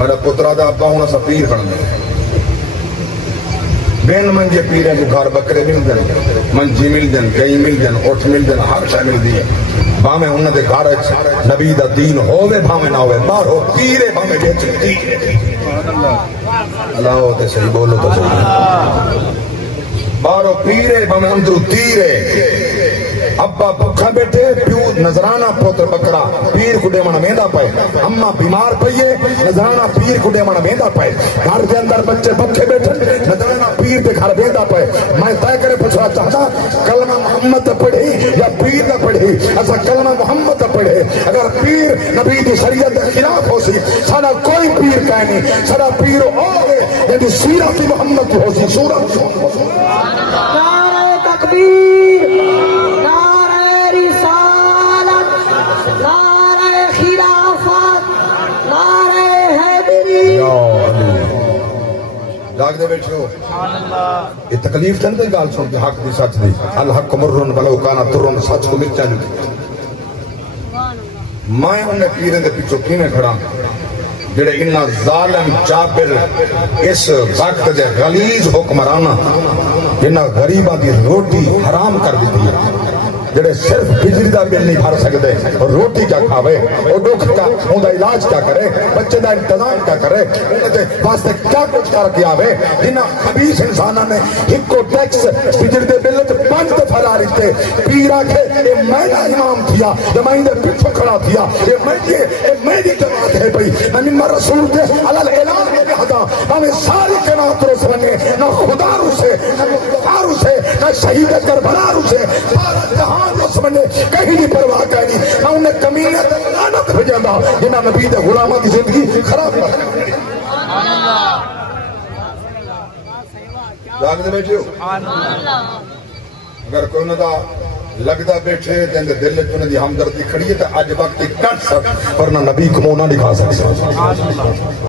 میرا پترا دا ابا ہونا سا پیر کھڑنے بین منجے پیریں جو گھر بکرے مل دن منجی مل دن گئی مل دن اٹھ مل دن ہر شاہ مل دی بامے انہوں نے گھر نبی دا دین ہوئے بامے نہ ہوئے بارو پیرے بامے بیچ تیرے اللہ ہوتے صحیح بولو تو صحیح بارو پیرے بامے اندرو تیرے ابا بکھا بیٹھے پیو نظرانہ پوتر بکرا پیر کو دے مانا میندہ پائے اممہ بیمار پئیے نظرانہ پیر کو دے مانا میندہ پائے گھر دے اندر بچے بکھے بیٹھے نظرانہ پیر دے گھر میندہ پائے میں طے کرے پوچھنا چاہتا کلمہ محمد پڑھی یا پیر نہ پڑھی ایسا کلمہ محمد پڑھے اگر پیر نبی دی شریعت کے خلاف ہو سی سارا کوئی پیر کہہ نہیں سارا پیر ہوگے یعنی سیرت محمد ہو سی سورت نعرہ تکبیر لاغ دے بیٹھے ہو یہ تکلیف چند گال سن کے حق دی سچ دی الحق مرن ولو کانا ترن سچ کو مل چاہیے میں انہیں پیریں دے پیچھو کینے کھڑا جڑے انہا ظالم جابر اس وقت دے غلیظ حکمرانا انہا غریبہ دی روٹی حرام کر دی دی جڑے صرف بجلی دا بل نہیں بھر سکتے اور روٹی کیا کھاوے اور دکھ کا ان دا علاج کیا کرے بچے دا انتظام کیا کرے ان دے واسطے کیا کچھ کر کے آوے جنہاں خبیث انسانہ نے ہکو ٹیکس بجلی دے بل تے 5 دفعہ لا رہتے پیر آکھے اے میں دا امام تھیا جب میں دے پیچھے کھڑا تھیا اے میں دی جماعت ہے پئی میں ممبر رسول دے علال اعلان میں کہتا ہمیں ساری جماعت رو سبنے نہ خدا رو سے نہ مختار رو سے نہ شہید کربلا رو سے سارا جہاں سمجھے کہیں نہیں پرواہ کرنی نہ انہیں کمینے لعنت بھیجندا جنہاں نبی دے غلامہ کی زندگی خراب کر دی جاگ دے بیٹھے ہو اگر کوئی نہ دا لگدا بیٹھے تے دل وچ انہاں دی ہمدردی کھڑی ہے تے اج وقت کٹ سک ورنہ نبی کو نہ دکھا سکتا